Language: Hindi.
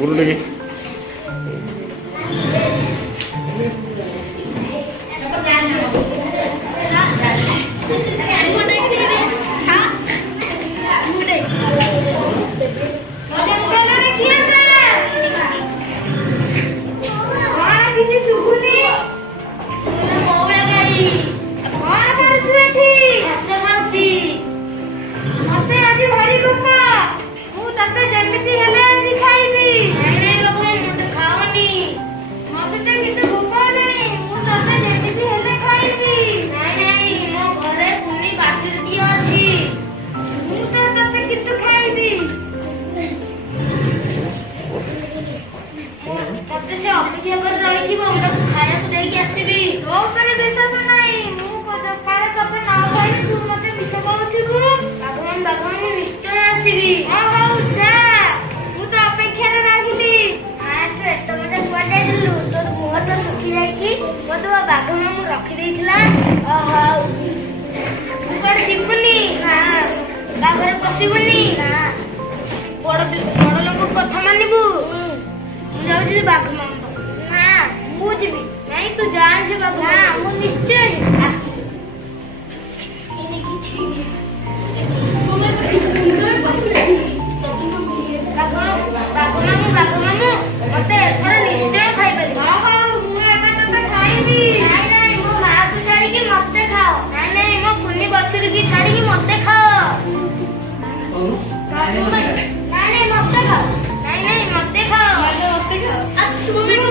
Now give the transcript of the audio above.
उरुटे पशुनी बड़ बड़ लोक कथा मानबू जाऊँ बाघ मान ना मुझे नहीं तू जान से बाघ ना मु निश्चय मत एथर निश्चय खाइबे मत खाओ नहीं नहीं मो कुनी बछर की छाड़ी की मत खाओ नहीं नहीं मत खाओ नहीं नहीं मत खाओ अच्छा